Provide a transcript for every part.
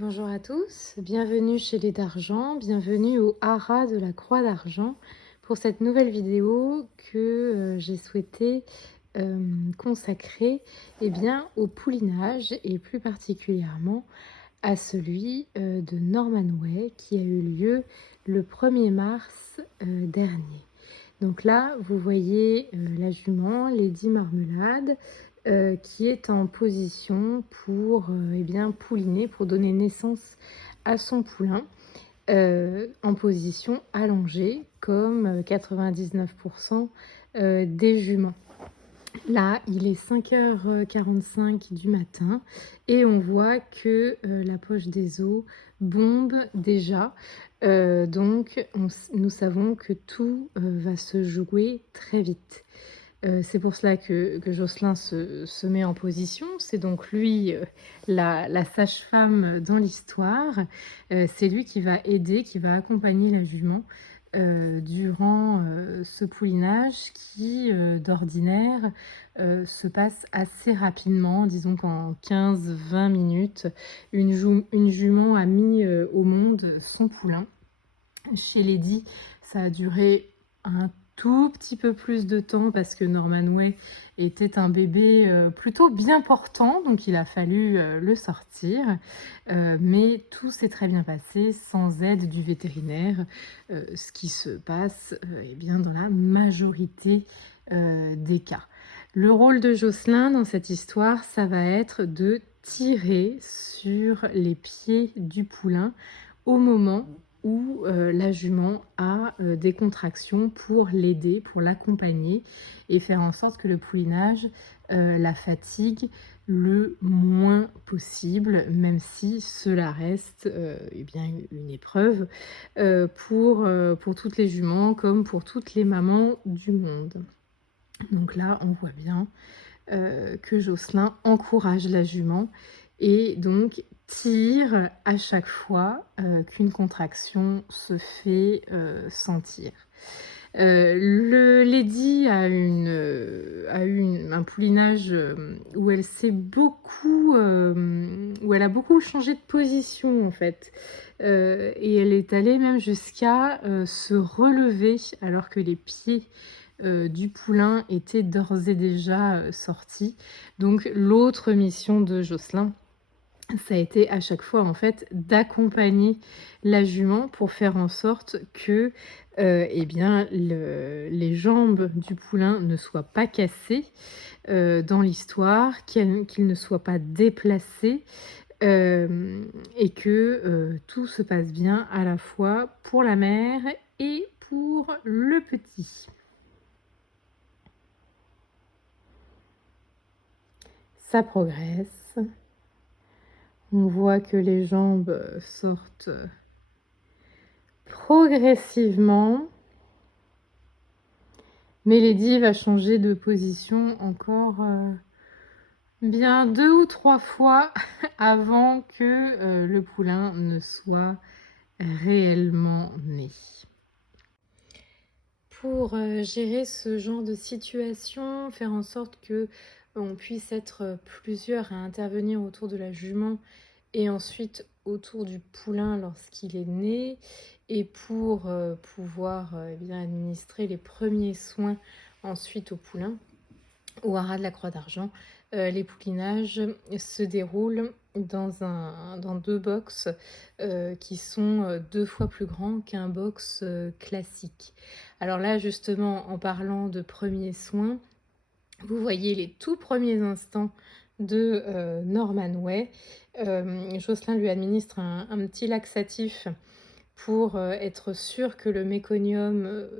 Bonjour à tous, bienvenue chez les d'Argent, bienvenue au haras de la Croix d'Argent pour cette nouvelle vidéo que j'ai souhaité consacrer au poulinage et plus particulièrement à celui de Norman Way qui a eu lieu le 1er mars dernier. Donc là, vous voyez la jument, Lady Marmelade, qui est en position pour pouliner, pour donner naissance à son poulain, en position allongée, comme 99% des juments. Là, il est 5h45 du matin et on voit que la poche des os bombe déjà. Nous savons que tout va se jouer très vite. C'est pour cela que Jocelyn se met en position. C'est donc lui, la sage-femme dans l'histoire. C'est lui qui va aider, qui va accompagner la jument durant ce poulinage qui, d'ordinaire, se passe assez rapidement. Disons qu'en 15-20 minutes, une jument a mis au monde son poulain. Chez Lady, ça a duré un tout petit peu plus de temps parce que Norman Way était un bébé plutôt bien portant, donc il a fallu le sortir. Mais tout s'est très bien passé sans aide du vétérinaire, ce qui se passe dans la majorité des cas. Le rôle de Jocelyn dans cette histoire, ça va être de tirer sur les pieds du poulain au moment où la jument a des contractions pour l'aider, pour l'accompagner et faire en sorte que le poulinage la fatigue le moins possible, même si cela reste une épreuve pour toutes les juments comme pour toutes les mamans du monde. Donc là, on voit bien que Jocelyn encourage la jument et donc tire à chaque fois qu'une contraction se fait sentir. Le Lady a eu un poulinage où elle s'est beaucoup, où elle a beaucoup changé de position en fait. Et elle est allée même jusqu'à se relever alors que les pieds du poulain étaient d'ores et déjà sortis. Donc l'autre mission de Jocelyn, ça a été à chaque fois en fait d'accompagner la jument pour faire en sorte que les jambes du poulain ne soient pas cassées dans l'histoire, qu'il ne soit pas déplacé et que tout se passe bien à la fois pour la mère et pour le petit. Ça progresse. On voit que les jambes sortent progressivement. Mais Lady va changer de position encore bien 2 ou 3 fois avant que le poulain ne soit réellement né. Pour gérer ce genre de situation, faire en sorte que on puisse être plusieurs à intervenir autour de la jument et ensuite autour du poulain lorsqu'il est né, et pour pouvoir administrer les premiers soins ensuite au poulain, au haras de la Croix d'Argent. Les poulinages se déroulent dans 2 box qui sont 2 fois plus grands qu'un box classique. Alors là, justement, en parlant de premiers soins, vous voyez les tout premiers instants de Norman Way. Jocelyn lui administre un petit laxatif pour être sûr que le méconium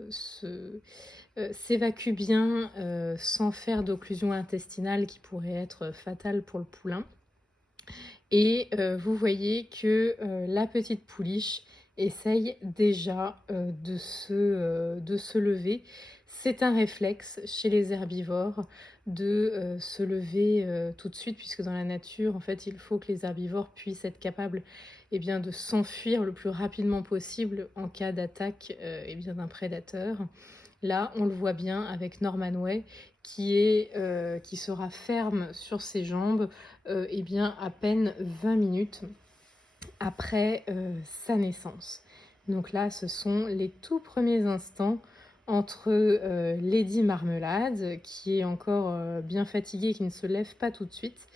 s'évacue bien sans faire d'occlusion intestinale qui pourrait être fatale pour le poulain. Et vous voyez que la petite pouliche essaye déjà de se lever. C'est un réflexe chez les herbivores de se lever tout de suite, puisque dans la nature, en fait, il faut que les herbivores puissent être capables de s'enfuir le plus rapidement possible en cas d'attaque d'un prédateur. Là, on le voit bien avec Norman Way qui sera ferme sur ses jambes à peine 20 minutes. après, sa naissance. Donc là, ce sont les tout premiers instants entre, Lady Marmelade, qui est encore, bien fatiguée, qui ne se lève pas tout de suite,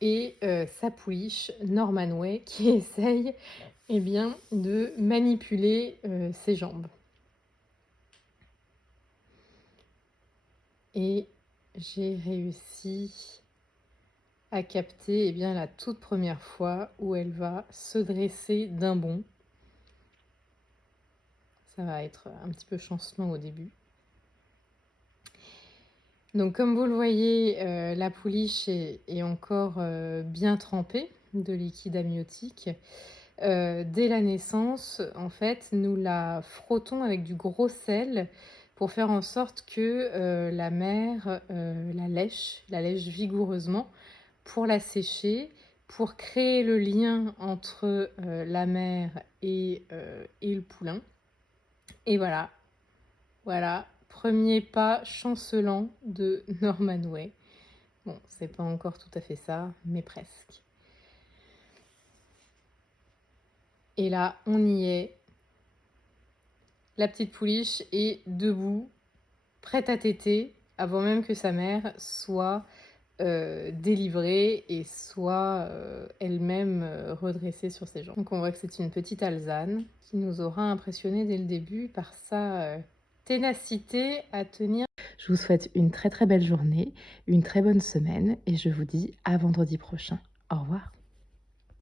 et sa pouliche Norman Way qui essaye, eh bien, de manipuler, ses jambes. Et j'ai réussi à capter, eh bien, la toute première fois où elle va se dresser d'un bond. Ça va être un petit peu chancelant au début. Donc comme vous le voyez, la pouliche est encore, bien trempée de liquide amniotique. Dès la naissance, en fait, nous la frottons avec du gros sel pour faire en sorte que, la mère, la lèche vigoureusement pour la sécher, pour créer le lien entre, la mère et le poulain. Et voilà, voilà, premier pas chancelant de Norman Way. Bon, c'est pas encore tout à fait ça, mais presque. Et là, on y est. La petite pouliche est debout, prête à téter, avant même que sa mère soit, délivrée et soit, elle-même, redressée sur ses jambes. Donc on voit que c'est une petite alezane qui nous aura impressionnés dès le début par sa, ténacité à tenir. Je vous souhaite une très, très belle journée, une très bonne semaine et je vous dis à vendredi prochain. Au revoir.